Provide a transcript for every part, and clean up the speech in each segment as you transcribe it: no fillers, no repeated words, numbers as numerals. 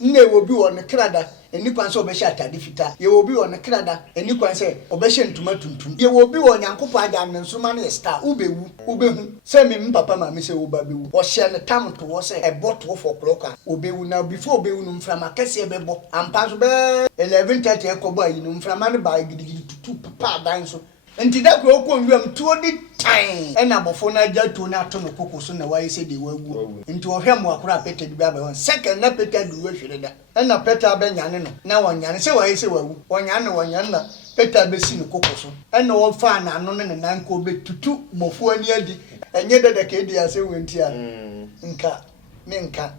nne obi wo ne krada eni kwan se obehye atade fita ye obi wo ne krada eni kwan se obehye ntuma tuntum ye obi wo nyankopɔ agya ne nsoma ne star ubewu ubehu se me papa ma me se wo ba bewu wo hye ne tam to wo se eboto for clock obewu na before obewu no mframa kese ebebo ampa so be 11:30 ekobo ayi no mframa ne ba gidigidi tutu papa dan so nti da kro ko nwam tuo di tan ena bofo na agya tuo na ato no koko so na waye se de wawu nti wo hwem akora pete bi ba won second na pete du wahwere da ena pete abanyane no na wonyane se waye se wawu wonyane na pete abesi no koko so ena wo fa na ano ne nan ko betutu bofo ani adi enye dede ka edi ase wenti a nka me nka.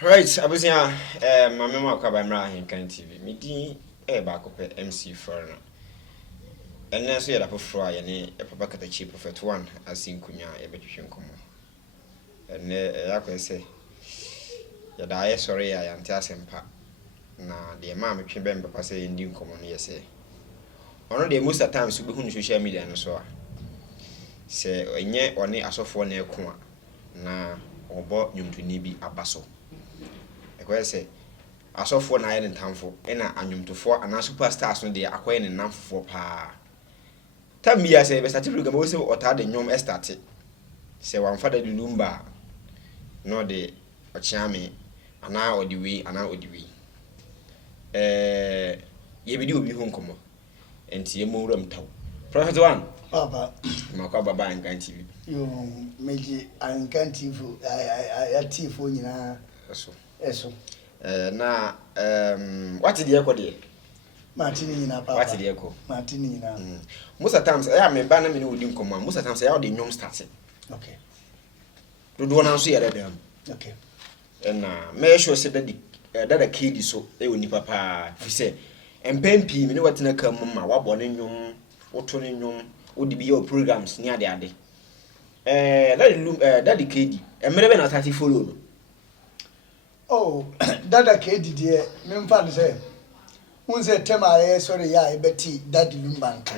Right, abusia mama ma kwa ba mra Ahenkan TV. Midi ba ko pe MC Foreigner. Enne so ye da foforo a ye ne papa katachi Prophet 1 asinkunya ye betwehwe nkomo. Enne yakwa se ye da ye sori ya yante asempa. Na de ma metwe be papa se ye ndi nkomo no ye se. Ono de most times we hu social media no so a. Se enye oni asofo na eko a na obo nyumtuni bi abaso. Say asofo na aye ntamfo ena anwumtofo ana superstars no de akoye ne namfo pa tamia say be start program we say ota de nyom start say wan fada de lumba no de ochiame ana odiwi ye bidi obi hu nkomo enti ye mo wuram taw Prophet 1 baba makwa baba Ahenkan TV yo meji Ahenkan TV ya TV nyina eso na what did you call it Martin nyina papa what did you call Martin nyina most of times I me ba na me no odi nkomo most of times I dey nyom start okay do na so yere dem okay na me sure say that kid so e woni papa fi say empempi me ne watena kam ma wabɔ ne nyom woto ne nyom odi bi your programs ni ade that kid emere be na 30 follow no. Oh, dada kedi de me mfa say unse tema ye sorry ya ebeti daddy lumbanka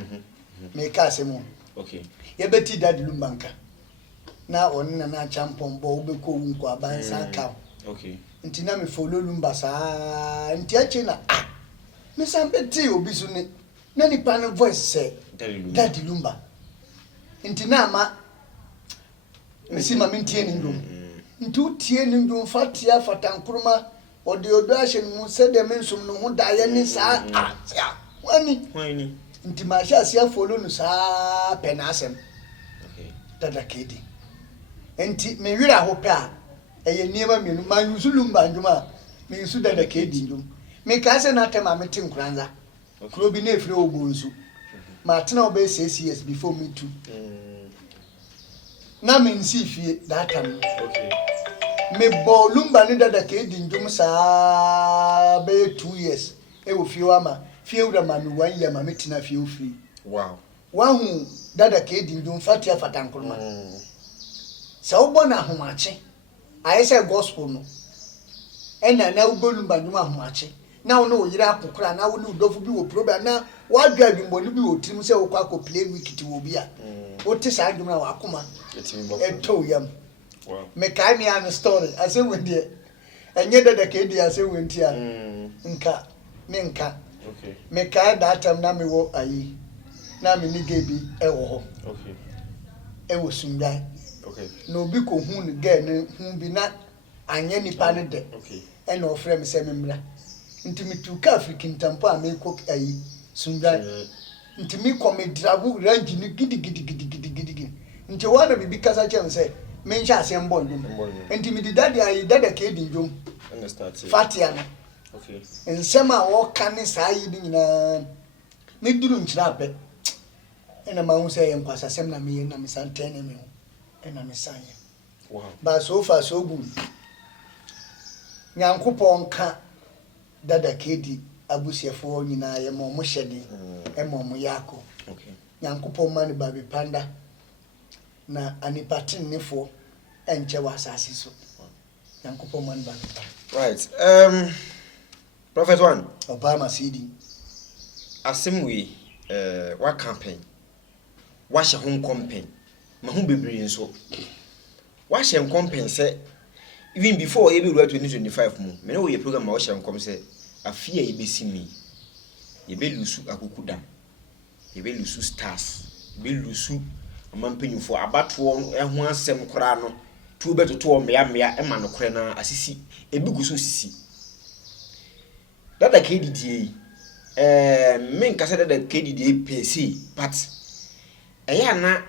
me ka se mu okay ye beti daddy lumbanka na onna na champon bo ubeko wunko abansa ka okay nti na me follow lumba sa nti achi na me sambeti obi so ni na ni pan voice say daddy lumba nti na ma me si ma me ntie ni ndum ntu tie ni ndum fatia fatankuruma ode odo ahye mu se de mensum no ho da ye ni sa wani nti ma sha sia follow no sa penasem okay dada kedi nti me wira ho pe a eye niema menu ma yusulumba nduma me yusu dada kedi ndum me ka se na tema me tin kuranza kuro bi na efire obonsu ma tena obe 6 years before me too na me nsi fie that time okay me bolumba ni dada kedi ndum sa be 2 years e wo fie wa ma fie wura ma me 1 year ma me tena fie ofiri wow wahu dada kedi ndum fatia fatankuruma sa ubo na ahomache aye say gospel no ena na ubolumba ndum ahomache na wo no yira akokora na wo ni udofu bi wo program na wadwa adwumboni bi wo tirim se wo kwa ko play week wo bi a wo ti sa adwuma wa akoma eto yam wow me kai me an story ase wendie enye dada kedi ase wenti a nka okay me kai that time na me wo ayi na me ni gebi e wo ho okay e wo sundai okay no bi ko hu ni ge ne hu bi na anye nipa ne de okay e na ofre me se me mra ntimi tu ka African tempo a me ko ayi sundai ntimi komedirabu range ni gidi nti wana bibi kasa chem se me ncha ase mbon dum ntimi di dada ayi dada kedi ndum understand fatia na okay nsema wo kan sa yi di nyina me duru nchira pe ena ma hu se ye nkwasa sem na me ye na me santene me ena me sanye wow ba so far so good nyankopon ka dada kedi abusiefo nyina ye mo mo hyede e mo mo yako okay nyankopon mani ba bi panda na anipatin nefo enche wasasi so nyankopon mani ba right Prophet 1 Obama CD asemwe wa campaign wa hye hon campaign ma hu bebre nso What shall compensate even before every 2025 mo? Me know your program what shall compensate a fear you be see me. You be lusu akukuda. You be lusu stars. You be lusu a man paying for about one and one sem corano. 2 better 2 mea and man of crana assisi a bugusu sisi. That the KDDA. Men consider the KDDA PC, but na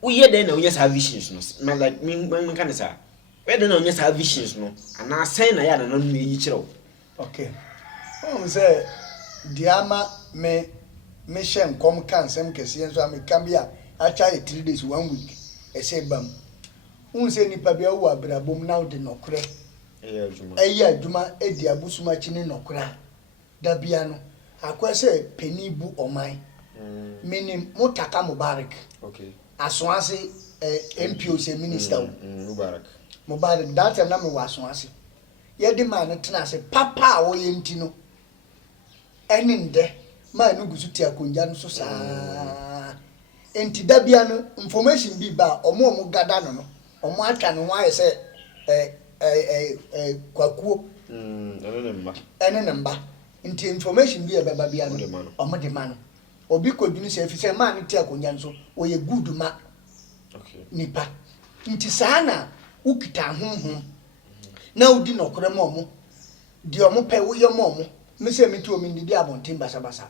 we hear then we just have visions no like me can say we then we just have visions no and I say na ya na no me yichiro. Okay, say diama me shem come can sem kese so am kan bia a try 3 days 1 week e say bam say nipa bia wo abrabom na de nokre adwuma e di abusuma chi ne nokra da bia no akwa say penibu oman meaning Mutaka Mubarak. Okay. Aswansi MPO say minister. Mubarak. That time na me waswansi. Ye de man tena say papa wo ye ntino. Eninde man no gusu ti akonja no so saa. Enti da bia no information bi ba omo gada no no. Omo atwa no wa say kwakuo. Ene namba. Enti information bi e beba bia no. Omo de man. Obi kodunu se efise ma ne tia konya nso oye good ma nipa nti sana ukita honhom na udi nokore momo di omo pe wo ye momo me se me tu omi ndi abonten basabasa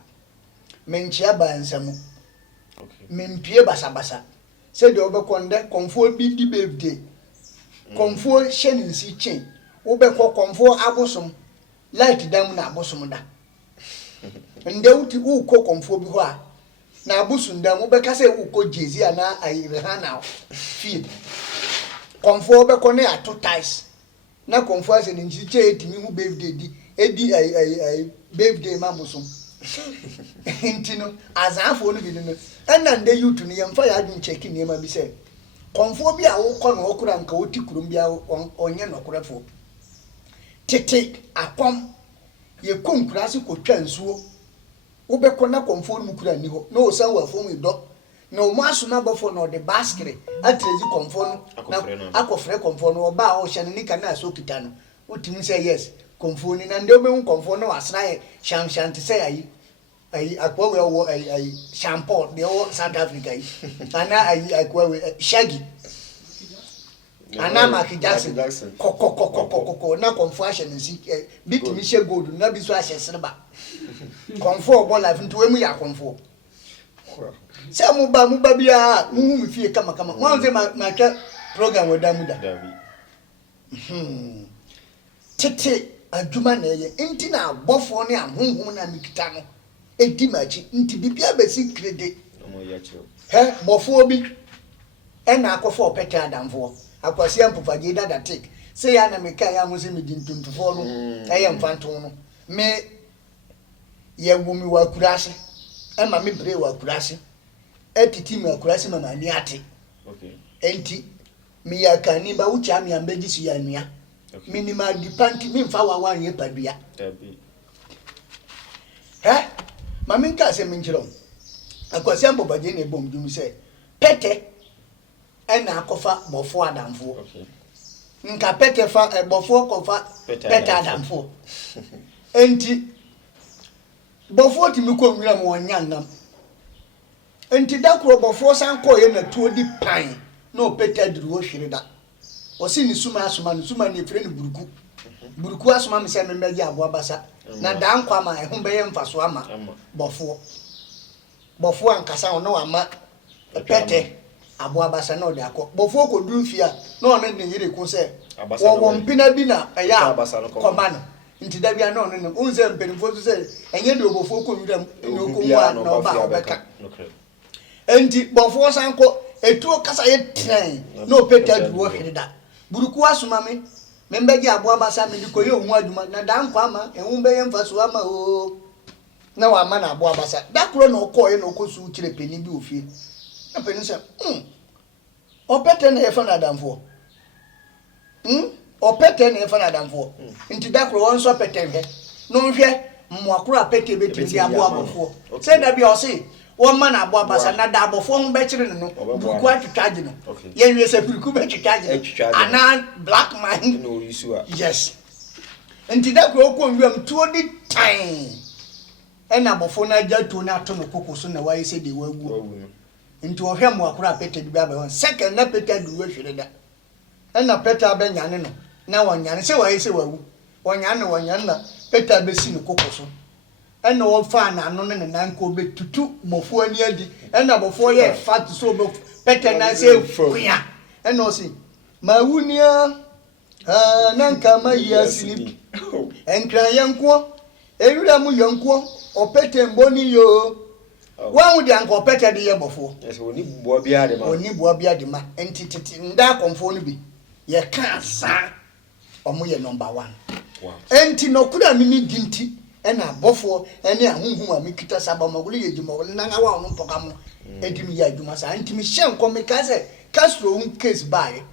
me nchia ba nsam me mpie basabasa se de obekonde konfo bi di birthday konfo sheninsi chen obekọ konfo abosom light dam na abosom da nde uti uko konfo bi ho a na abusunda mo beka se uko jezi ana ayirehana feed konfo beko ne ato ties na konfo ase ne nchiche etimi hu birthday di edi ay birthday mabusum intino azafo no bi no na nde yutu ne yemfa ya adun check ne ma bi se konfo bi a wo kọ no okura nka oti kurum bi a onye nokorefo tete akom ye konkurasi ko twa nsuo ubeko na konfo mu kura ni ho na osan wa fo mu do na o maso na bofo no de basket atrezi konfo no na akofre konfo no oba o hye ni kana so kita no utimi say yes konfo ni na nde obe konfo no asra ye shanti say ayi akwa we wo ayi shampoo de o South Africa yi ana ayi akwa we shaggy ana Mark Jackson kokokokokoko na konfo ahye nsi bitimi hye gold na bi so ahye sereba konfo bo life nto emu ya konfo se mu ba bia mu mi fie kama wan se ma ka program wada mu da tete adwuma na ye nti na abofo ne ahonhom na mikita no edi machi nti bibia be secret omo ya chiro he bofo bi na akofo opete adamfo akwasi ampofaje dada take se ya na meka ya mu se mi dintuntufo no eye mfanto no me ye wumi wa kurase ema me bre wa kurase etiti me kurase mama ni ate okay enti me ya kanimba ucha me ambeji su ya nua minimal dipanti mi mfa wa ye padua tabi mama nka se minjiro akwasi ampofaje na ebom dum se pete ena akofa bofo adamfo okay nka pete fa bofo kofa pete adamfo enti bofo ti mi ko nwira mo nyangam enti da kro bofo san ko ye na tuo di pan na opete duru wo hwere da o si ni suma ni fre ni buruku asuma mi se me meje abo abasa na da nkwa ma ehun be ye mfaso ama bofo ankasa ono ama pete abo abasa na o de akọ bofo ko du fia na o ne yire ko se wo mpina bi na ya koma no nti da bia na ono ne unze mpenifo so se enye de obofo ko nwira ni okomwa na oba obeka enti bofo sanko etuo kasa ye tren na opeta du wo hwere da buruku asuma me membeji abo abasa me diko ye ohu aduma na da nkwa ama ehun be ye mfaso ama o na wa ama na abo abasa da kro na okoye na okosu kire peni bi ofie na peni se opete na ye fa na damfo opete na ye fa na damfo nti da kro won so pete he no hwe mmoakoro apete betimi abo abofo se da bia o se woman abo abasa na da abofo ho be kire no buku atwitwaje no ye wie se buku be twitwaje ana black man no yusu a yes enti da ko nwam tuo di tan ena abofo na agya tuo na ato no kokoso na waye se de wagu enti wo hwem akora pete bi aba second na pete du hwehwere da ena pete abanyane no na wonyane se waye se wagu wonyane na pete abesi no kokoso ena wo fa na no ne nanko betutu bofo ani adi ena bofo ye fat so be pete na se fuya ena o si mawunia nanka mayasini enkran yanko ewura mu yanko opete mboni yo wawu de anko opete de ye bofo yes oni buo bia de ma oni buo bia de ma entititi nda konfo no bi ye ka sa omo ye number 1 wow enti no kura mini dinti ena bofo ene ahunhu a mikita saba maguli ye djuma wala nanga wa no poka mo edimi ya djuma sa enti mi hye nko me ka se Castro un case bae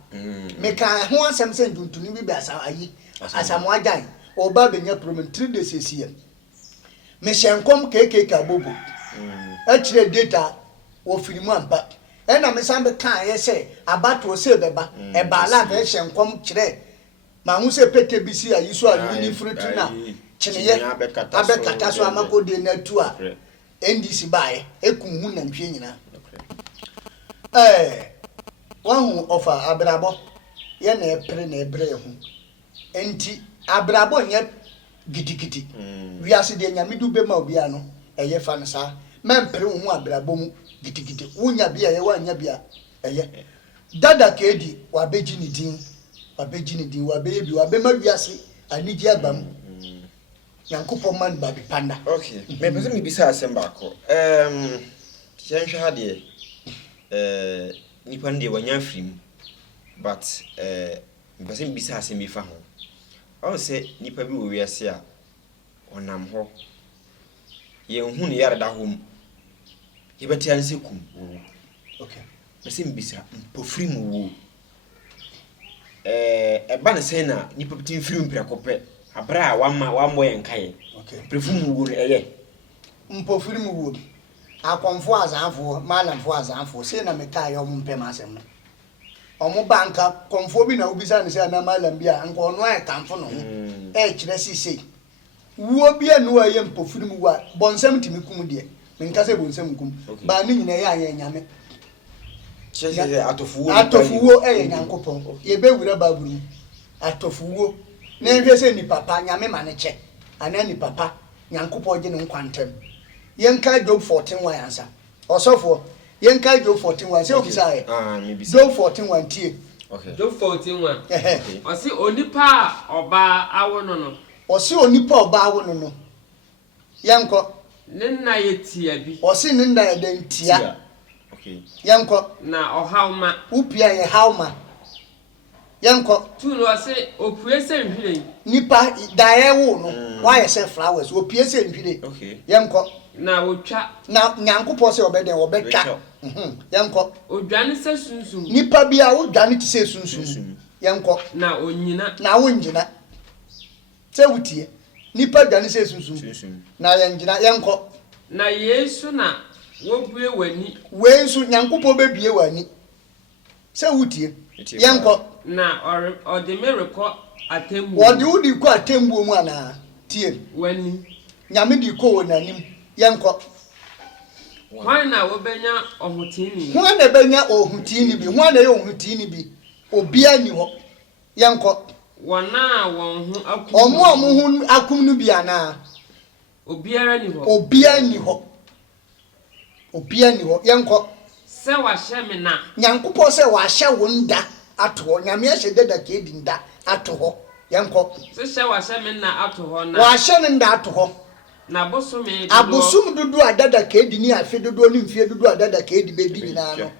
me ka ho asem se ntuntuni bi asa ayi asamo ajan oba benya problem 3 days esie me hye nkom keke ka bobo a kire data wo firimu ampa ena me sambe kan ye se abato se beba e ba la be hye nkom kire ma hu se pete bisi ayi so a ni fruit na chineye abekata so amakode na tu a NDC bae ekunhu na ntwe nyina wahu ofa abrabo ye na epre na ebre hu enti abrabo nye gidigidi wiase de nyamedu be ma obi ano eye fa na sa mempre hu abrabo mu gidigidi wunya bia ye wanya bia eye dada kedi wabeji ni din wabebi wabema wiase anigi agbam yankopo man babi panda okay me pese me bisa asemba ko yenhwe ha de nipa ndi wanya frim but me pese me bisa asembi fa ho o se nipa bi wo wiase a onam ho ye hu ne yare da hom ye beti an se kum okay pese me bisa mpofrim wo eba ne se na nipa bitin frim prekope abra wammo yenkaye okay prefumu wo eye mpofrim wo akonfo azanfo malamfo azanfo se na meka ye omo mpem asem omo banka konfo bi na ubisa ne se na malam bia anko ono ay kanfo no kire sisi wo bia no aye mpofrim wo bonsam timi kum de menka se bonsam kum ba ni nyina ye anye nyame chese atofuwo nyankopon ye be wura baburu atofuwo na ehwe se ni papa nyame ma ne che ana ni papa nyankopon je ne nkwantem yenka Job 14:1 ansa osofo yenka Job 14:1 se ofisa e me bisa Job 14:1 tie okay Job 14:1 osi onipa oba awono no osi onipa oba awono no yanko nenna yetia bi osi nenna ye dentia okay yanko na ohawma upia ye hawma yanko tu no osi opue se nhwire nipa dae wo no why say flowers opie se nhwire okay yanko na otwa na nyankopɔ se obetwa yanko odwane se sunsun nipa bia wodwane ti se sunsun yanko na onyina na wonjina se wutie nipa dwane se sunsun na yanjina yanko na Yesu na wobue wani wensu nyankopɔ bebie wani se wutie yanko na odemere atembu wodi udi ko atembu mu ana tie wani nyame di ko wonanim yanko Why na wobenya ohutini ho na benya ohutini bi ho na ye ohutini bi obia ni ho yanko wana won hu akum omo hu akum no bi ana obiara ni ho obia ni ho yanko se wa hye me na nyankopɔ se wa hye wo nda ato nyame hye deda ka edi nda ato ho yanko se hye wa hye me na ato ho na wa hye ne nda ato ho na bosome abosum dudu adada ka edi ni afi dudu ni mfie dudu adada ka edi be di nyina no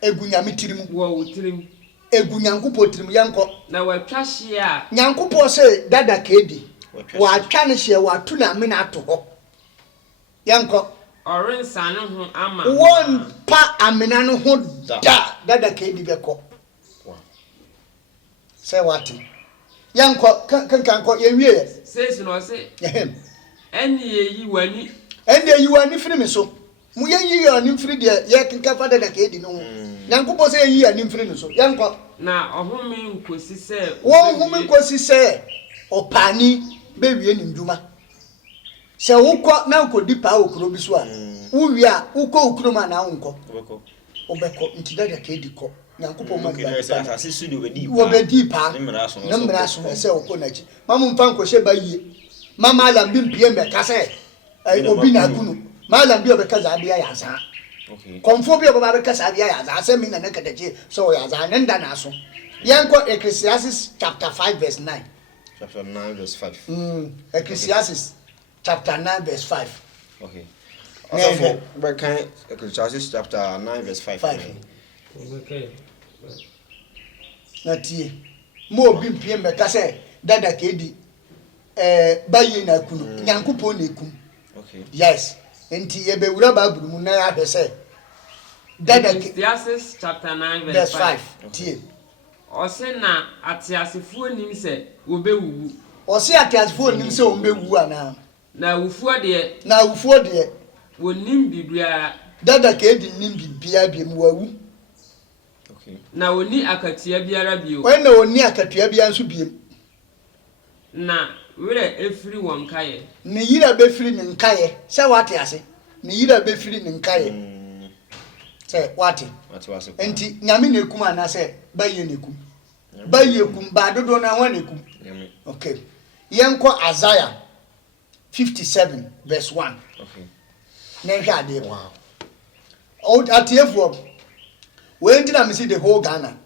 egu nyame tirim wo wutirim egu nyankopɔ tirim yanko na watwa hye a nyankopɔ se dada ka edi wa atwa ne hye wa tu na me na ato ho yanko orensa ne ho ama won pa amena no ho dada ka edi beko se wati yanko kanko ye wie says no say ehem eni yi wani ende yi wani firi me so mu ye ani mfiri de ye kenka fa da ka edi no nyankopɔ sɛ yi ani mfiri no so yankɔ na ɔhome nkosi sɛ wo home nkosi sɛ ɔpani bewie ni ndwuma sɛ wokɔ na nkodi pa okuro bi so a wowie a wokɔ okuro ma na wonkɔ obɛkɔ nti da ka edi kɔ nyankopɔ ma ka sɛ asase su de obedi pa ne mmara so sɛ okɔ na chi mamu mfa nkɔhye ba yie mama alam bi mpie mbe ka sɛ obi na akunu malam bi obeka za bia ya za konfo bi obeba beka sa bia ya za asemi na ne kadaje so ya za nda na so yanko Ecclesiastes chapter 5 verse 9 chapter 9 verse 5 Ecclesiastes chapter 9 verse 5 okay also for can Ecclesiastes chapter 9 verse 5 okay na tie mo obi mpie mbe ka sɛ dada ka edi bayi na akunu nyankopɔ na ekum okay yes enti ye be wura Bible mu na ya hwese dada Ecclesiastes chapter 9 verse 5 tie ɔse na atiasefoɔ nim sɛ wobɛwuwu ɔse atiasefoɔ nim sɛ wobɛwu ana na awufoɔ deɛ wonim bibia dada ka edi nim bibia bi mu wawu okay na oni akatua biara bio wɔn na oni akatua bia nso biem na were efiri wɔn kaye ne yira be firi ne nkaye sɛ wate ase ne yira be firi ne nkaye sɛ wate enti nyame na ekum ana sɛ baye na ekum baye kum ba dodo na wan ekum okay yenko Isaiah 57 verse 1 okay na hwɛ ade wow old atiefo we ntina me see the whole Ghana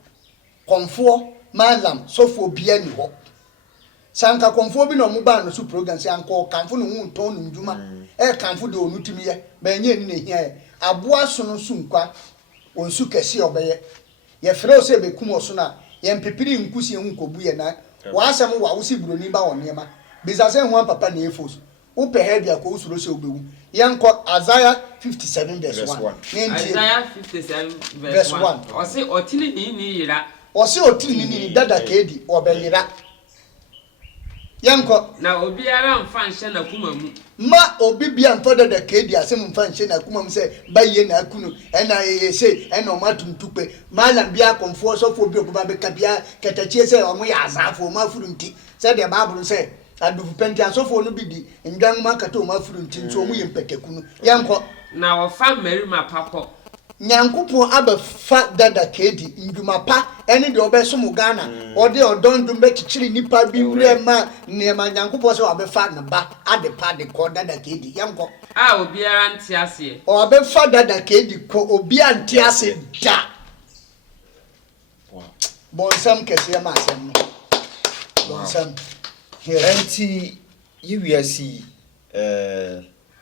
konfo malam sofo bia ni ho sanka konfo bi no mu ba no su program se anko kanfo no hu ton no ndwuma kanfo de onu timi ye ba nye ni na hia aboa so no su nkwa onsu kese obeye ye frɛ o se be kum oso na ye mpepiri nkusi hu kobu ye na wa asem wa wo si buroni ba won niema bizase hu papa na efos wo pe he bia ko usuro se obewu yanko Isaiah 57 verse 1 Isaiah 57 verse 1 ɔse ɔtini ni yira ɔse ɔtini ni dada ka edi obeyira yanko na obiara mfa nhyɛ na kuma mu ma obi bia mfa dada ka edi asem mfa nhyɛ na kuma mu sɛ baye na akunu ɛna yese ɛna ɔmatuntupe malam bia konfo sɔfo bi oboba be ka bia ketachie sɛ ɔmo ya azafo ma furunti sɛ de Bible sɛ adufu penti asɔfo no bi di ndwan ma kata o ma furunti nso ɔmo yɛ mpetekunu yanko na ɔfa mmarima papɔ nyankopon abafa dada ka edi ndwuma pa ɛne de ɔbɛsom Ghana ɔde ɔdɔndom bɛkyekyere nipa bi wure ma nneɛma nyankopon sɛ ɔbɛfa ne ba ade pa de kɔ dada ka edi yanko a obiara nte ase ɔbɛfa dada ka edi kɔ obiara nte ase da bonsam kɛseɛ ma asɛm no bonsam enti yiwiasi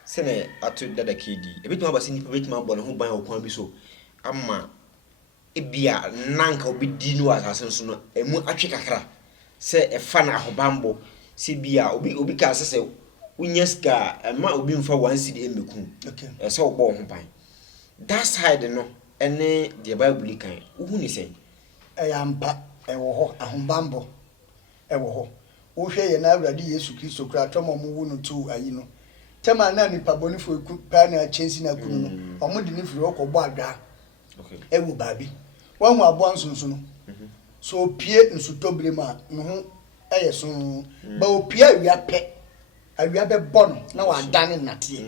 sene ato dada kedi ebitima abasi nipa betima abɔ ne ho ban okwan bi so ama ebia nanka obedi no asase so no emu atwe kakra sɛ ɛfa na ahobambo sɛ bia obi ka sɛ unya ska ma obi mfa wansi de emeku sɛ obɔ ho ban that side no ene the Bible kan uhu ni sɛ ɛyampa ɛwɔ hɔ ahobambo ɛwɔ hɔ wo hwɛ yɛ na Awurade Yesu Kristo kra tomo mu wu no tu ayi no tema na nipa bonifo eku pa na chensi na kunu no omo de ni firi okɔbɔ adwa okay ewu baabi wan hu abo ansonso no so pie nsutobire ma no ho ɛyɛ so ba opie awia bɛ bɔ no na wa dane nate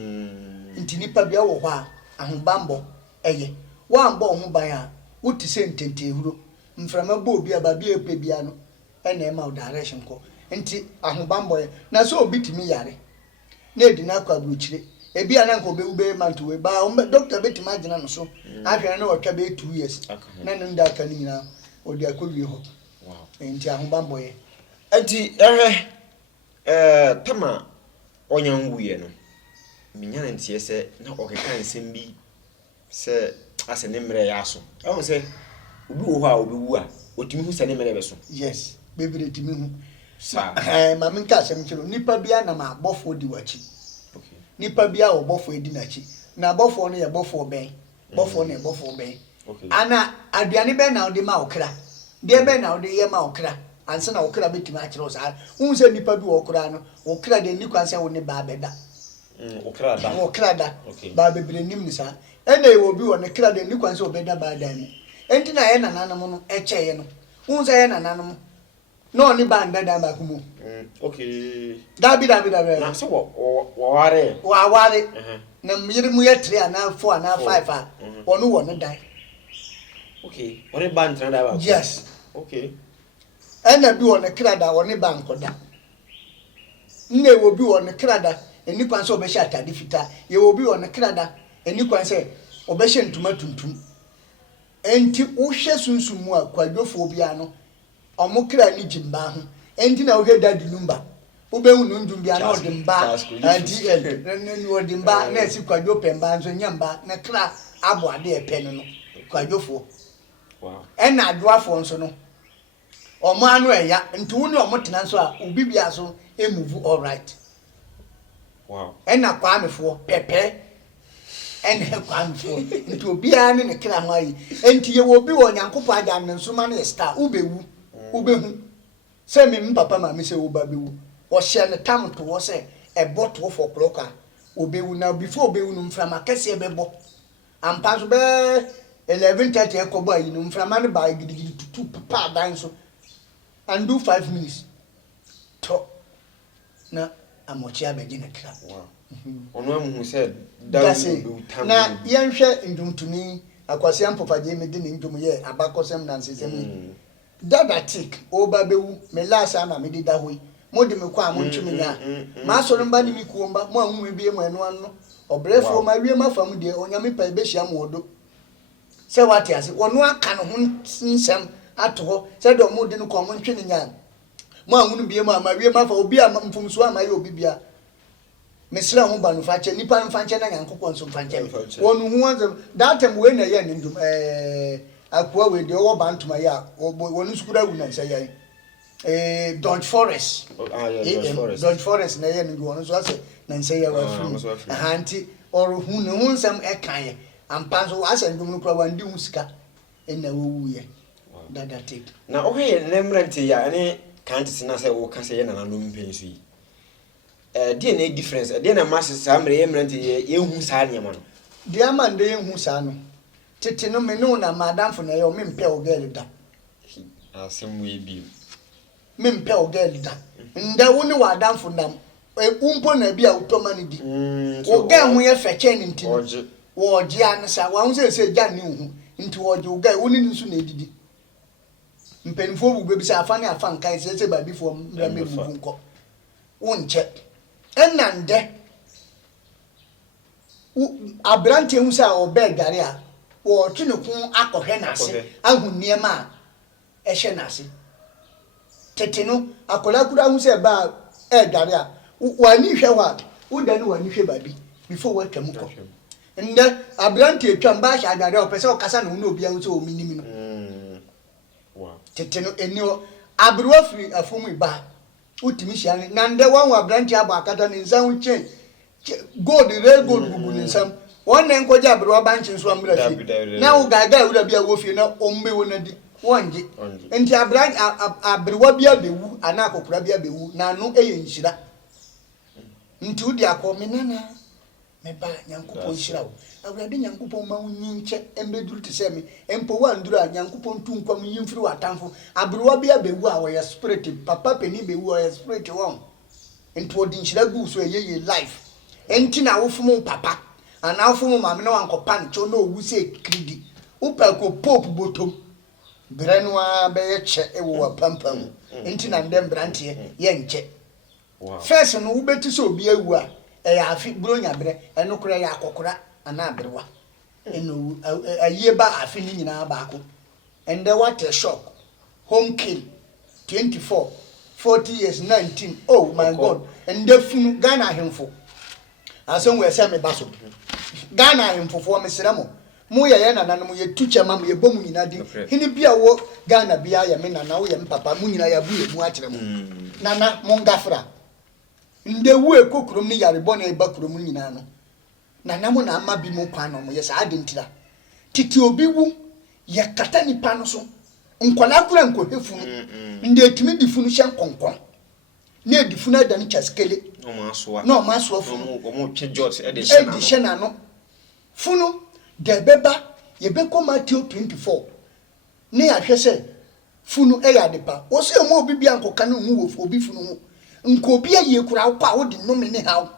nti nipa bia wɔ hɔ a ahobambo ɛyɛ wan bɔ ho ban a wuti se ntente huro mframa bɔ obi ababi epe bia no ɛna ɛma direction kɔ nti ahobambo yɛ na so obi timi yare na edi na kwa bruchire ebi ananka obewu be manto we ba doctor betima agina no so ahwere na otwa be 2 years na ne nda aka ni nyina odi akowie ho wow enti ahobambo ye enti tama onyanwuye no minya na ntie se na okeka nsem bi se ase ne mre ya so ehun se obi wo ho a obewu a otimi hu se ne mre be so yes bebere timi hu ma minka asem kiro nipa bia na ma bofo di wachi okay nipa bia wo bofo edi nachi na bofo no ye bofo ben bofo no ye bofo ben okay ana aduane ben na odi ma okra de ben na odi ye ma okra anse na okra betima akire o sa hu se nipa bi wo okra no okra de ni kwanse wo ne ba beda Okrada ba bebre nim ni sa ena e obi wo ne krada ni kwan se obeda ba dan enti na ye nananum no eche ye no unza ye nananum no ni ba ndada ba kumu dabi na so wo ware na mire mu ye 3 na 4 na 5 a onu wo ne dan oni ba ntra da ba yes ena bi wo ne krada wo ne ba nkoda nne wo bi wo ne krada eni kwan se obehye atade fita ye wo bi wo ne krada eni kwan se obehye ntuma tuntum enti wo hwe sunsumu a kwadwofo bia no omukra ni jimba ho enti na wo hwe dadi numba wo be hu ndum bia na odimba DL ni odimba na esi kwadwo pemba nso nyamba na kra abo ade epe no kwadwofo ena adwoafo nso no omo anu eya nti wo ne omo tena nso a obi bia so emove all right ena kwamefo pepe ene kwamfo nti obi a ne kra ho ayi enti ye wo bi wo nyankopɔ agya ne nsoma no star ubewu ubehu se me papa ma me se wo ba bewu wo hye ne tam to wo se e bottle for clock obewu na before obewu no mframa kese e bebo ampa so be 11:30 e kobo ayi no mframa ne ba gidigidi tutu papa dan so and do 5 minutes to na amochi abeji ne kra ono amu se na yenhwe ndumtuni akwase ampofaje me de ne ndum ye abakosem na nsesem dada tik oba bewu me lasa na me dida hoyi modi me kwa mo ntwemi nya ma so no ba ni mi kuomba mo anwu bie mo eno anno obrefo ma wie mafam de onyame pa behia mo odo se wati ase wono aka no ho nsem ato se do mo de no kwa mo ntwemi nya mo anwu bie mo ma wie mafa obi a mfumso ama ye obi bia mesra ho ba no fa che nipa mfa nche na nyankopɔ nso mfa nche wono hu anzem that time we na ye ne ndum akwa we de wo bantuma ya wono sukura wu na nse yan Dodge Forest Dodge Forest na ye ne wono so ase na nse ya wa fu ahanti oru hu ne hu nsem ekan ampa so ase ndum no kura wandi hu sika na wo ye dada take na o he nemrante ya ne kan tisi na se wo ka se ye na nanom pensu yi DNA difference DNA mass samre emrante ye hu sa nyama no dia man de hu sa no tete no me no na madam fo na ye o me mpe o girl da asem we bi me mpe o girl da nda wo ni wadam fo nam umpo na bi a utoma ni di o girl hu ye feche ni nti wo oje an sa wa hu se ja ni hu nti wo oje o girl wo ni nsu na edidi mpenfo bu bebi sa afa ne afa nkai se ba bi fo mra me bu nko wonche enande abrante hu sa obegare a wo tunukun akohwe nase ahu niema a ehye nase tete no akola kura hu se ba egare a wani hwe wa udani wani hwe babi before what twam ko nde abrante etwam ba hya agare o pese o kasa no na obi ahu se o minimi no tete no enio abruwa firi afomu iba utimi hia na nde wanwa abrante aba akata ne nsa hu chen gold red gold bubu ne nsam won ne nkoja abruwa banchi nso amra fi na wo gaga wura bia wo fi na ombe wona di wonje enti abruwa bia bewu ana akokura bia bewu na no eye nshira nti udi akomenana meba nyankopɔ nhyira wo awurade nyankopɔ ma wo nyinche embeduru te se me empo wa nduru a nyankopɔ ntu nkwam yimfiri watamfo abruwa bia bewu a wo ya spirit papa peni bewu o ya spirit won enti odi nhyira gu so eyeye life enti na wo fumu papa ana wo fumu mame na wankopa ncho na owu se kridi upa ko pope botom brenwa be ye che ewo wa pampam enti na ndem brante ye nche first no wo beti so obi awu a afi bronya bre eno kura ya akokora ana abrewa eno aye ba afi ni nyina ba ako and then what a shock home kill 24 40 years 19 oh my god and the funu Ghana hemfo aso we say me baso Ghana hemfo fo me seramo mu ye na nanom ye tuchema mu ye bomu nyina di hini bia wo Ghana bia ye me na wo ye mpapa mu nyina ya bu ye mu akire mu nana mo ngafra ndewu ekokrom ni yarebo na ebakrom nyina no na namo na ama bi mu kwa no mo yesa adentira titi obi wu ye kata nipa no so nkola kura nkohefu no nde etimi difunu hye nkonkon na edifunu adani chaskele no maso funu omo twe jot e de shena no funu de beba ye be ko Matthew 24 ne ahwe se funu e ya depa wo se mo obi bia nkoka no hu wo obi funu hu nko obi aye kura wo pa wo de no me ne hawo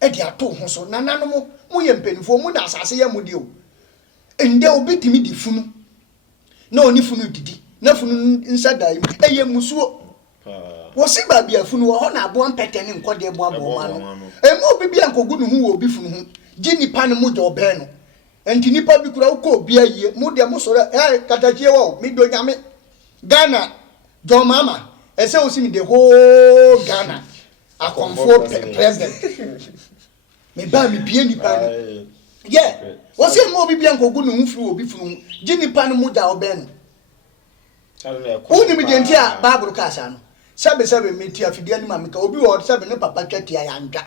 e de ato ho so nanano mo ye mpanifo mu da asase ye mo de o ende obi timi di funu na oni funu didi na funu nsa dai e ye musuo wo si ba bia funu wo ho na abo mpete ne nkode ebo abo ma no e mo obi bia nkogu no hu wo obi funu hu gi nipa ne mo de obe no enti nipa bi kura wo ko obi aye mo de mo soro katachie wo mi do nyame Ghana John Mama ese o si mi the whole Ghana a comfort president me ba mi bie nipa no yeah wo se mo obi bia nkogu no hu furu obi funu gi nipa ne mo da obe no uni mi de ntia Bible ka sa no sabe meti afidie ni mamika obi wo sabe ne papa twati ayanga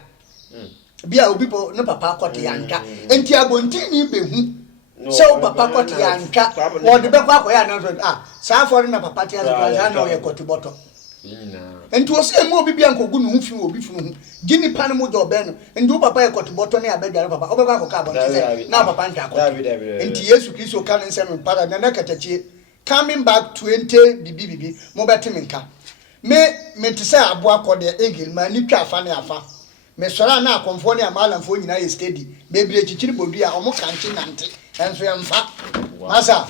bia obi po ne papa akote yanga enti abonti ni behu se o papa akote yanga wo de be kwa akoya na sa afori na papa tia za na o ye kote boto enti o se mo obi bia nkogu no hu fi obi funu hu gini pan mo do be no enti o papa ye kote boto ne abedware papa o be kwa akoka abonti na papa nta akote enti Yesu Kristo kan nsem para na katachie coming back 20 bibi mo betimi nka me te say abo akode egil ma ni twa afa ne afa me sora na akomfo ne amalamfo nyina ye steady bebre chichiri bodu a omo kanche nante enso yemfa masa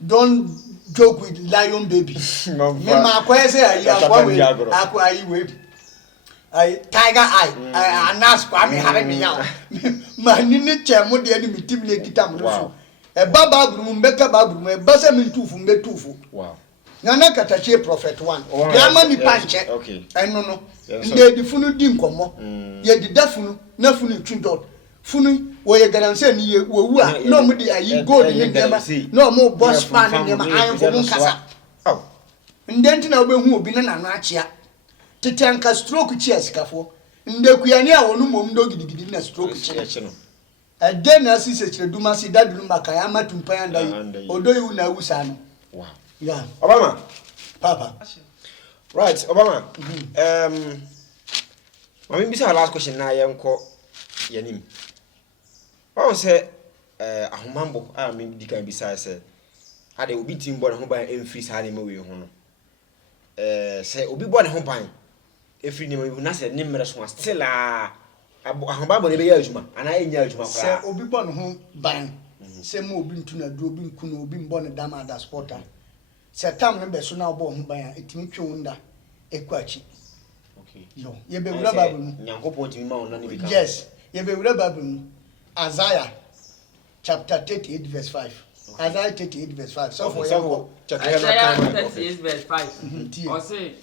don't joke with lion baby me ma kwese ayi akwa we akwa ayi we ai tiger eye anas kwa me hare me ya ma ni ne chemo de ni mitim ne kitam no so e baba buru mbeka baburu e basa mi tufu mbetufu wow Nana katachie prophet 1 biama ni panche eno no nde di funu di nkomo ye di dafunu na funu twindot funu wo ye garanse ni ye wo a no mu di ayi gold ni dema no mu boss pan ni ma ayin ko mun kasa ndenti na obehu obi na nanu achia tetanka stroke chi asikafo nde kuyani a wonu mom ndo gidigidi na stroke chi no ade na sise chire duma si dadulu makaya matumpan anda odoyi na wusa no wow yeah Obama papa right Obama mami bisa last question na yenko yanim won say ahomambo a me di kan bisa say ade obi timbo ne ho ban emfiri sa ne mawe ho no say obi bo ne ho ban efiri ne mawe na say ne mmere so still ahomambo ne be ya adwuma ana enya adwuma kwa say obi bo ne ho ban say mo obi ntu na duro obi nku na obi mbo ne dama da sporter setam ne be so na obo ho ban etimi twunda ekwachi okay yo ye be wura babu mu nyankopon timi ma wona ne bi ka yes ye be wura babu mu Isaiah chapter 38 verse 5 Isaiah 38 verse 5 so for Isaiah 38 verse 5 o say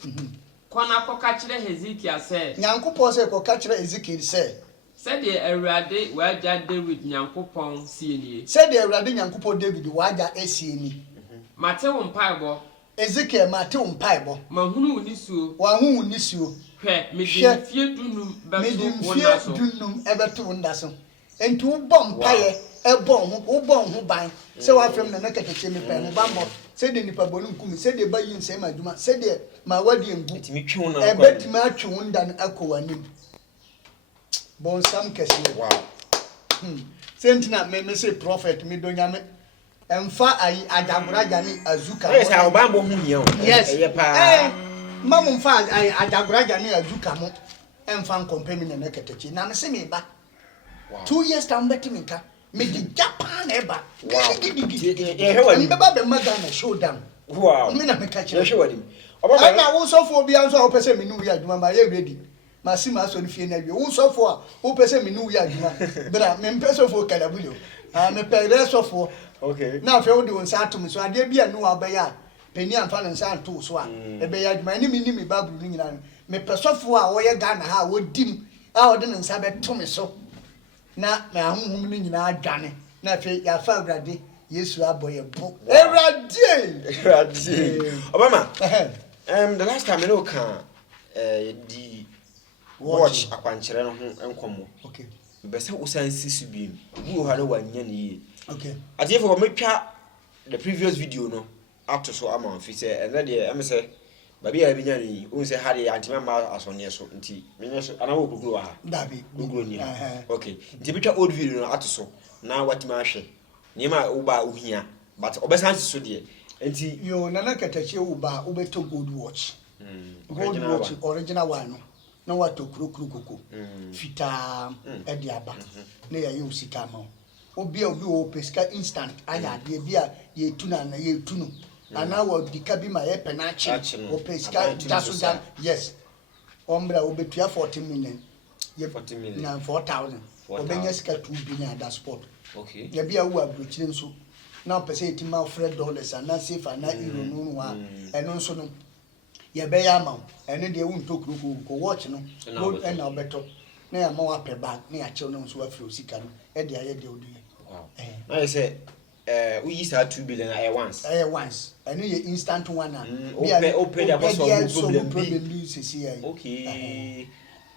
kona koka kire Hezekiah say nyankopon say koka kire Ezekiel say said the Awurade waja David nyankopon sienie said the Awurade nyankopon David waja esieni mate wo mpaibo Ezekiel mate wo mpaibo mahunu unisuo wa hu unisuo hwe medimfie dunum ebeto wonda so enti wo bom paye wo bom ho ban se wa fem na nakatete me pan ho bambo se de nipa bonu nkum se de bayi nsem adwuma se de ma wadi engu etimi twe wona ebetimi atwe wonda no akowanim bon sam kesi wow sentina me say prophet me do nyame emfa ayi adaguraja ni azuka yes a obambo hu yen yes eye pa mamu mfa ayi adaguraja ni azuka mo emfa nkompemi na nakatete na me se me ba 2 years time betimi nka me di Japan eba ye hewa ni baba be magana showdown wow me na me ka ye hewa ni obama na wo sofo obi anso a opese me nu wi adwuma ma ye ready masima so ni fie na wi wo sofo a opese me nu wi adwuma bra me mpese fo kalabulio me pere sofo okay na fe wo de won sa atom so ade bia nu abaya peni amfa ne sa anto so a ebe ya adwuma ni mi babulu ni nyina me pesofo a wo ye Ghana ha wo dim a wo de ne nsa be to me so na me ahunhum ni nyina adwane na fe ya fa Awurade Yesu aboye bo Awurade Obama the last time you can the watch akwanchere no ho enkomo okay be se usan sisu bi bu ha no wanya ne yi okay ade for metwa the previous video no up to so am fi say and then am say baby a binya ni un say hade antima ma asonye so nti menye so ana wo kukuru ha dabi kukuru ni okay nti bitwa old video no atoso na watima hwe ni ma wo ba uhia but obesan so de nti yo nana katache wo ba wo beto gold watch gold watch original one no na wato kurokuru koko fita edi aba na ya usika ma obi wo pesca instant aya de bia ye tuna na ye tunu ana wo dika bi ma ye penachi o pesca daso yes ombra obetua 40 million ye 40 million na 4000 obenya sika 2 billion da sport okay ye bia wo abrochire nso na pese etima $3 ana safe na euro no wa eno nso no ye be ya ma eno de wu ntokuru ko watch no go na obeto na ya ma wa pe bag na ya che no nso wa firi osika no e de aye de odu wow na you say we use 2 billion at once and you instant one open the problem bi sisi ai okay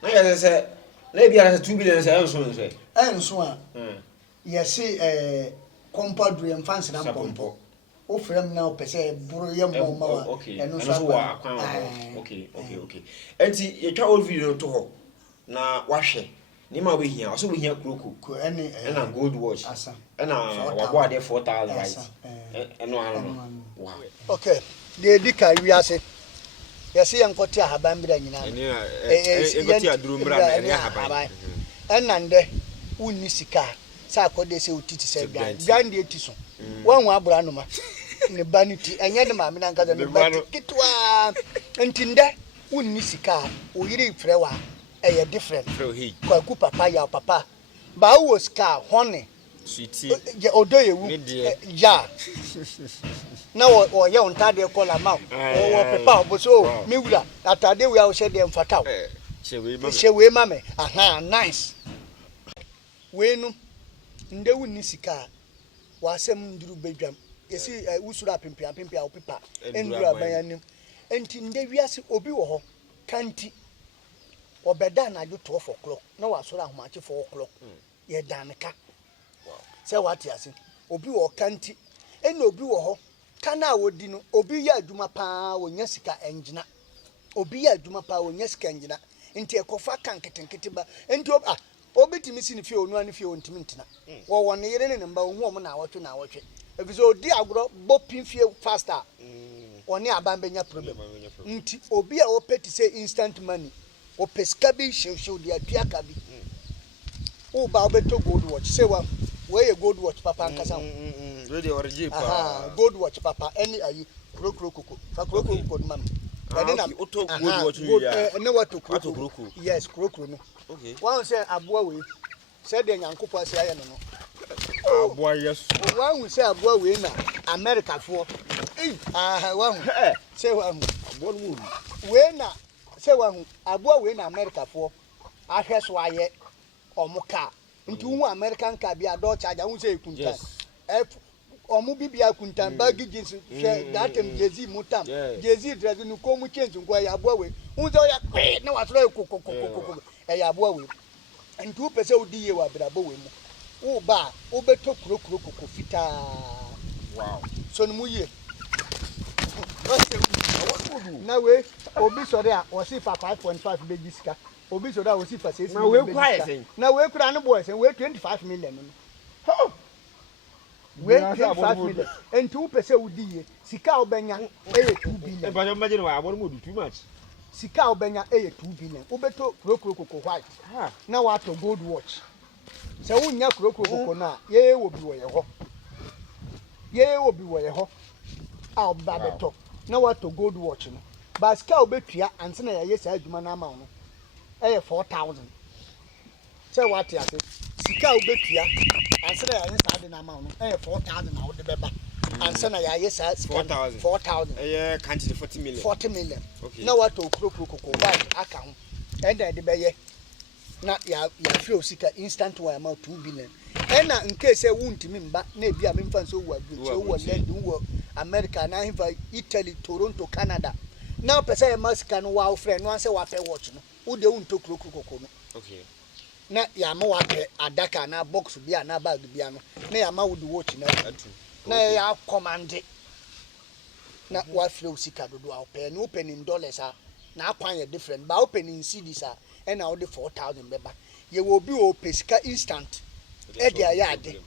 na ya say na bia 2 billion say enso a yes compound reinforce na pompo o frame na pese buru ye moma wa eno so wa okay enti ye twa all video to ho na wahwe ni ma we hia so we hia kroko na gold watch na wabo ade 4000 right eno ano wow okay de dika wiase yesi yankote ahaban bira nyina enkote aduru mbra ene ahaban enande unni sika sa akode se utiti se gan de etiso wanwa abura no ma ne baniti enye de ma me na nkaza ne baniti kitwa ntinde unni sika oyiri frewa eye different kwa ku papa ya papa ba wo sika honey sweetie odoyewu ya na wo ye ontade kola ma wo pepa oboso miwura atade we a she de mfata chewe mame aha nice we no ndewu ni sika wasem nduru bedwam yesi usura pimpia opipa nduru abanyanim enti ndewiase obi wo ho kanti obeda na ju 12 o'clock na wasura ahomache 4 o'clock ye danka say what yasi obi wo kanti ena obi wo ho kana wodi no obi ya adwuma pa wonya sika engina obi ya adwuma pa wonya sika engina enti ekofa kanketenkete ba enti obetimi si ne fie onu ani fie ontimi ntina wo won yere ne mba ohu om na awotwe ebiso odi agro bopin fie faster oni abambenya problem nti obi a opeti say instant money o pesca bi show dia tuaka bi o ba obeto gold watch say wa we gold watch papa nkasa ready origi pa gold watch papa any ayi krokoko fa krokoko mam na auto gold watch ya ne wato krokoko yes krokoko no okay one say aboa we say de nyankopo say aye no aboa yes one say aboa we na America fo one say one aboa no we na say one aboa we na America fo ahwe so aye omuka nti hu American car bia do charge hu say kunta omu bibia kunta bagi jeans hwe datem jezi mutam jezi dress nu ko mu change ngwa ya aboa we hu say ya na wasoro kokokoko ya aboa we nti u pese odi ye wa brabo we mu u ba u beto krokoko fita wow so nu ye na we obi sori a o si fa 5.5 beji sika obi sori a o si fa 6 na we quiet na we kura no boy say we 25 million no ho we 25 million nti u pese odi ye sika obenya e 2 billion e ba jo imagine wa abon mo do too much sika obenya e 2 billion ubeto krokoko white na wato gold watch se wunya krokoko na ye wo bi wo ye ho a oba beto na wato gold watch no ba sika obetua anse na ye sa adwuma na ama no e 4000 se what ya se sika obetua anse na ye sa de na ama no e 4000 na wo de beba anse na ye sa 4000 eh can't 40 million okay na wato krokoko white aka ho enda de beye na ya feel sika instant wa amount 2 billion ena nke se wuntimi mba na ebia memfa nso wo agbeche wo London wo America na hiva Italy Toronto Canada na pesa ya masika no wa friend no anse wa pay watch no wo de wunto krokoko no okay na ya ma wa pay adaka na box bia na bag bia no na ya ma wo de watch na ya command na wafrɛ usika dodo a opɛ no open in dollars a na akwan yɛ different ba open in cedis a ɛna wode 4000 bɛba ye will be o pesika instant e dia ya ade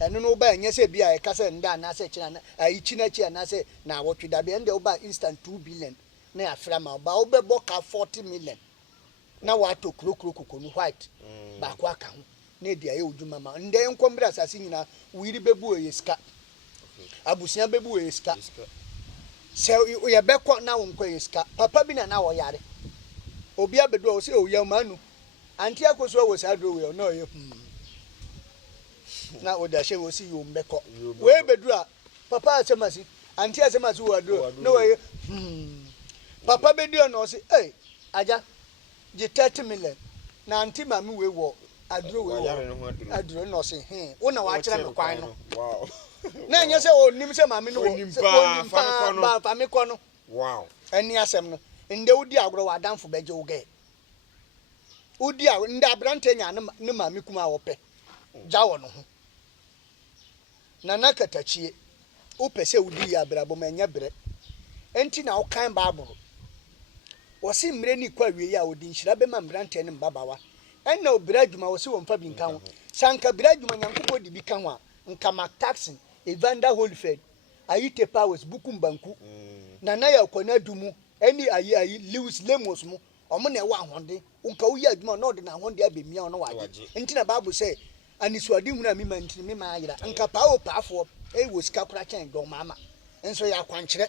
ɛno no ba nyɛ sɛ bia ɛka sɛ nda na sɛ kyina na ayi na kyia na sɛ na wotwe da bia nda wo ba instant 2 billion na afra ma ba wo bɛbɔ ka 40 million na wato krokro kokonu white ba kwa ka ho na dia ye odwuma ma nda enkombra asase nyina wiri bebu oyesika abusia bebu oyesika sɛ ye bɛkɔ na wo nkɔ oyesika papa bi na wo yare obi abedu o sɛ o ya manu anti akoso wo sa do we no ye na o da she wo si yo mbeko we bedu a papa asemasi anti asemasi wo do no we papa bedu no say eh aja je 30 million na anti mami we wo aduro we wo aduro no say wo na wa kire me kwan no wow na nya se o nim se mami no wo ba fa me ko no wow ani asem no nde wudi agro wa danfo beje wo ge udi a nda brante nya ne mami kuma wo pe jawo no ho na nakatachie wo pese udi ya brabo manya bre enti na wo kan bible wo si mre ni kwa wie ya odi nhyira be ma brante ne mbabawa enna obira adwuma wo si wo mfa bi nka ho sanka bira adwuma nyankopɔ di bi ka ho a nka Mark Taxon Evander Holyfield ayite powers bukum banku na ya kwana dumu eni ayi Lewis Lemos mu omo na ewa ahonde nka wo ya adwuma na odi na ahonde abemia ono waje enti na bible say anisuade hunu ami ma ntini ma ayira nka pawo paafo wo sika kura chen do mama enso ya kwankyere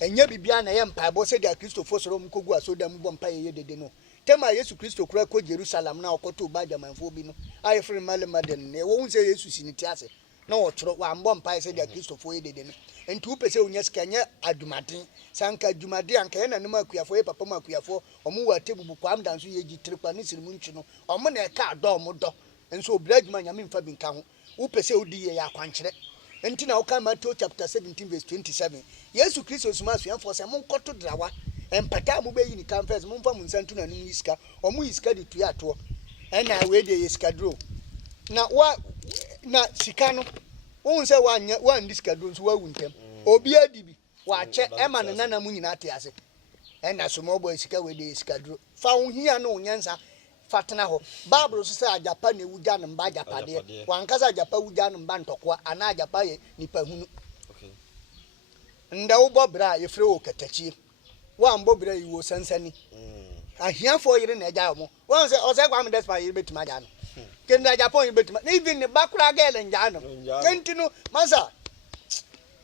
enya bibia na ye mpaebo se dia Kristofo soro mkogu asoda mbɔ mpa ye dede no tema Yesu Kristo kura ko Jerusalem na okoto ba jamanfo bi no aye free malemaden ne wo nse Yesu siniti ase na wo choro wa mbɔ mpa se dia Kristofo ye dede no enti wo pese onya sika nya adumaden sanka adumade anka ye nanom akuafo ye papa mu akuafo omo wa tebubu kwam danso ye gitirikwa ne sirimu nchi no omo na eka do omo do enso obira adwuma nyame mfa bi nka ho wo pese odi ye ya kwankyere enti na wo kan Matthew chapter 17 verse 27 Yesu Kristo suma suafo se mon koto drawa empata mu be yi ni conference mon fa mun santu na num iska omo iska de tuya to ena we de iska dro na wa na sika no won se wa ndiska dro so wa wuntem obi adibi wa che ema ne nana mu nyina ate ase ena so mo boy sika we de iska dro fa wo hia no nyansa fatena ho bible so say ajapa na ewuja ne mba ajapade wankasa ajapa wuja ne mba ntokwa ana ajapa ye nipa hunu okay nda wo bobra ye fre wo katachi wa mbobra yi wo sansani ahiafo yire na eja mo won say o say kwa me despa yire betima ja no kenda ajapa yire betima even ne bakura gele nja no kentino masa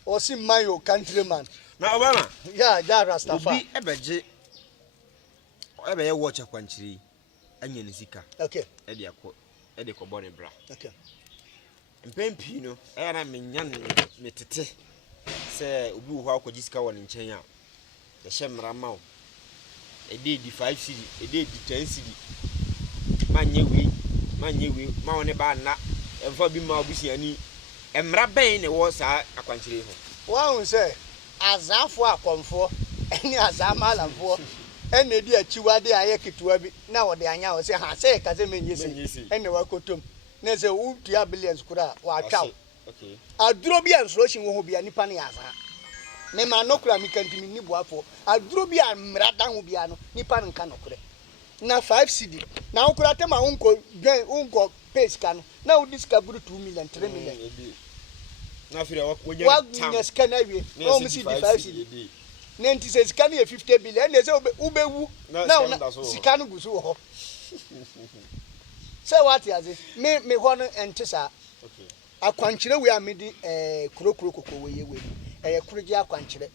o si mayo countryman na obama ja Rastafari obi ebeje ebe ye watch akwanchiri anya ne sika okay ede ko bone bra okay mpempi no era menya ne metete se obi wo akwaji sika won nchen a ye hye mra ede di 5 cd ede di 10 cd manye we ma woni ba na emfa bi ma obusiani emra ben ne wo sa akwanchire ho wa hun se azafo akomfo eni azamalamfo ene di achiwade aye ketuwa bi na wode anya wo se ha se ka se menyesi ene wakotom na se utua billions kura wa atwa okay aduro bi anslotion wo ho bia nipa ne yaza me ma no kura mi kantimi ni boafo aduro bi amra da ho bia no nipa nka no kure na 5 cd na ukura tema unko pace kan na u discover 2 million 3 million na fira wa nya scan awie o mi cd 5 cd 90 says scan e 50 billion na say ubewu na scan gusu ho say what ya say me ho no entisa okay akwankyere we amedi kurokuro kokko we ye we kuroje akwankyere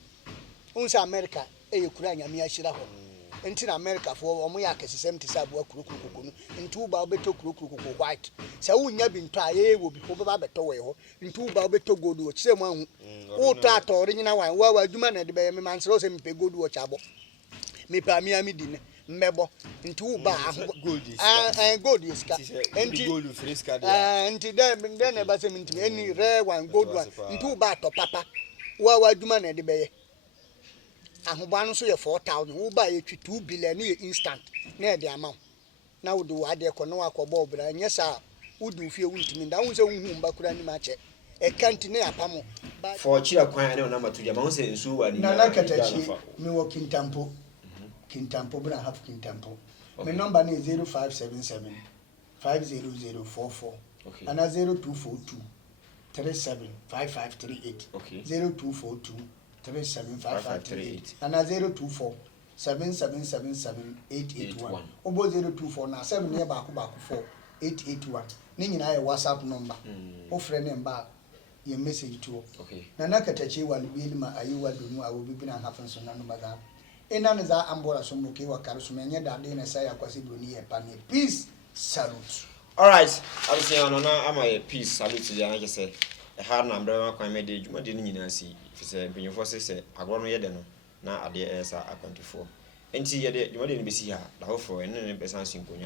unsa America kura nyame ahira ho enti na America fo omo ya akesisem tisa abo kurokuro kokko no ntu ba obeto kurokuro kokko white say unya bi nto aye wo bi fo ba beto we ho ntu ba obeto gold wo kire mu ahu wo to atore nyina wan wa adwuma na de be me mansere o se me pe gold wo chabo me pa mi ami di ne mmebo ntu ba gold is ka enti gold friska de enti de na ba se minti eni rare one gold one ntu ba to papa wa adwuma na de be ye ahoba no so ye 4000 wo ba ye twi 2 billion ye instant na e de ama na wo do ade ko no akobọ obra nya sa wo du fie wo ntimi nda wo se wo hu mba kura ni ma che e can't near Pamo. For Chia Quine, I don't know to Yamonse and Sue and Nana Katachi, me walk Kintampo. Kintampo, but I have Kintampo. My number is 0577 50044. Okay. And 0242 375538. Okay. 0242 375538. And 024 7777 Obo 024 na 7 near back 4881. Ning na WhatsApp number. O friend and back your message to. Okay. Nana Katachi will be my Iowa do I will be in a half and so none of that. Enan is that Ambora Somoke or Carusumania that day and say a quasi pani. Peace, salute. All right, I'm saying, I'm a peace salute to the I say. A hard number of my made you didn't see. If you say, when you first say, I want to hear now at the airs are 24. And see, you didn't be see her, the whole for any person simple.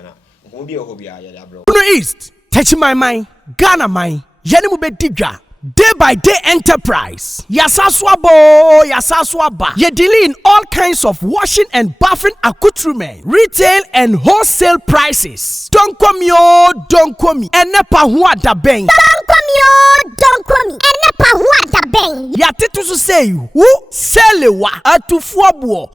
Who be a hobby? I bro. East, touch my mind, Ghana mind, Yanimu Bedidra. Day by day enterprise. Yasaswabo, Yasaswaba. Ye deal in all kinds of washing and bathing accoutrement, retail and wholesale prices. Don't come yo, don't come me. Enepa huwa da beng. Don't come yo, don't come me. Enepa huwa da beng. Ya titu su say who selewa atufuabuo.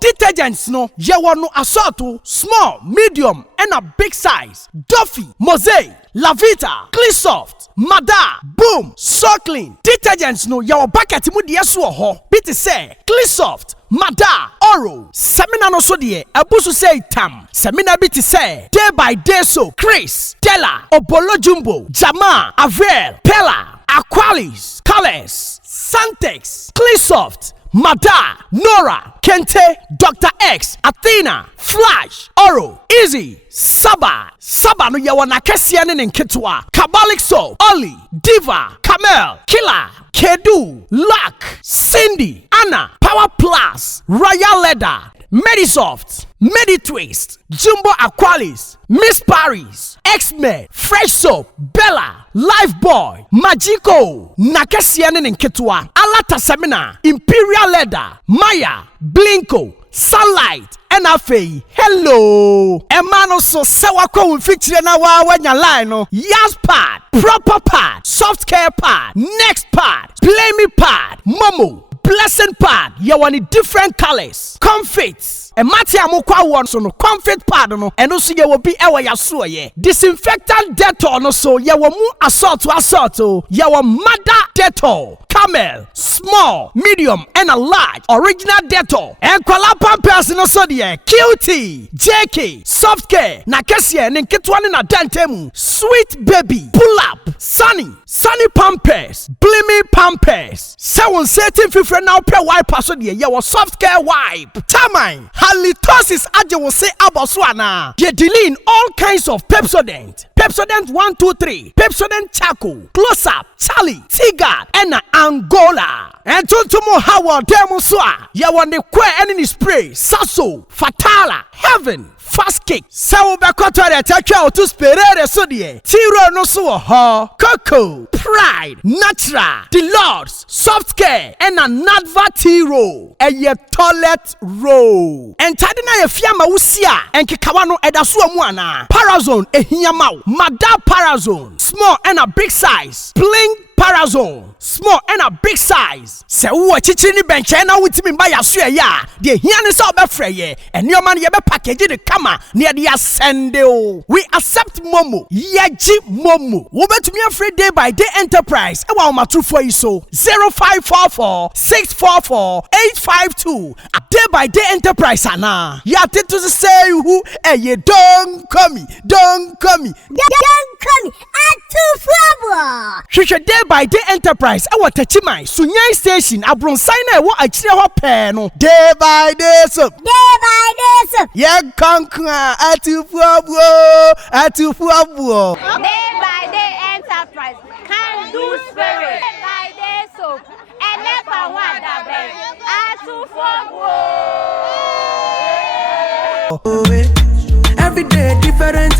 Detergents no ye wano assorto small, medium and a big size. Duffy, Mosaic, Lavita, Cleansoft, Mada, Boom, So Clean. Detergents no yaw bucket mu de so ho. Biti say Cleansoft, Mada, Oro. Semina no so de abusu say tam. Semina biti say day by day so Chris, Della, Obolo Jumbo, Jama, Avel, Pella, Aqualis, Colors, Santex, Cleansoft, Mada, Nora, Kente, Dr. X, Athena, Flash, Oro, Easy, Saba no yawana kesiane nketwa, Kabalik Soap, Oli, Diva, Camel, Killer, Kedu, Luck, Cindy, Anna, Power Plus, Royal Leather, Medisoft, Meditwist, Jumbo Aqualis, Miss Paris, X-Men, Fresh Soap, Bella, Lifeboy, Magico, Nakesiane nketwa, Alata Semina, Imperial Leather, Maya, Blinko, Sunlight, NFA, hello. Emano so sewako feature na wa wanya line no. Yas pad, proper pad, soft care pad, next pad, play me pad, Momo, blessing pad. You want different colors, comfits. E mati amukwa won so no comfort pad no. Eno so ye will be ewa yaso ye. Disinfectant Dettol no so ye will mu assault. Ye will Mada Dettol. Camel, small, medium, and a large original Dettol. And Kuala Pampers no so de QT, JK, soft care, Nakasia, Ninkitwan na Dantemu, sweet baby, pull up, sunny Pampers, blimmy Pampers. Someone setting fifre now per wipe so de ye was soft care wipe. Tamine, halitosis aje will say aboswana. Ye dealing all kinds of Pepsodent. Pepsodent 1, 2, 3, Pepsodent Charcoal, Close Up, Charlie, Tigard, and Angola. And Tuntumo Howard Demuswa, Yawande Kwe Enemy Spray, Sasso, Fatala, Heaven, Fast Kick, Sao Bakotare, Takao to Sperere Sodie, Tiro no so ha, Coco, Pride, Natural, The Lords, Soft Care, and a Nadva Tiro, and ye toilet roll. And Tadina Fiamma Usia, and Kikawano Edasua Mwana, Parazone, Ehiamau, Mada Parazone, small and a big size, Bling Parazone, small and a big size. Se uwa chichini benche na witimi mba ya suya ya. Die hiani sa obe freye. And your man yebe package de kama. Niya di asende o. We accept Momo. Yeji Momo. Ube tumi free day by day enterprise. Ewa umatru for iso. 0544 644 852. A day by day enterprise ana. Ya titu say who. Ye don't come me. Don't come me. Don't come me. Atu fuabo. Shusha day by day enterprise. Ewa techimai. Sunyai station. Abronsaina ewa achire ho peno. Day by day so. Day by day so. Ye kankwa. Atu fuabo. Day by day enterprise. Can do spirit. Day by day so. Enepa wada bang. Atu fuabo. Every day different.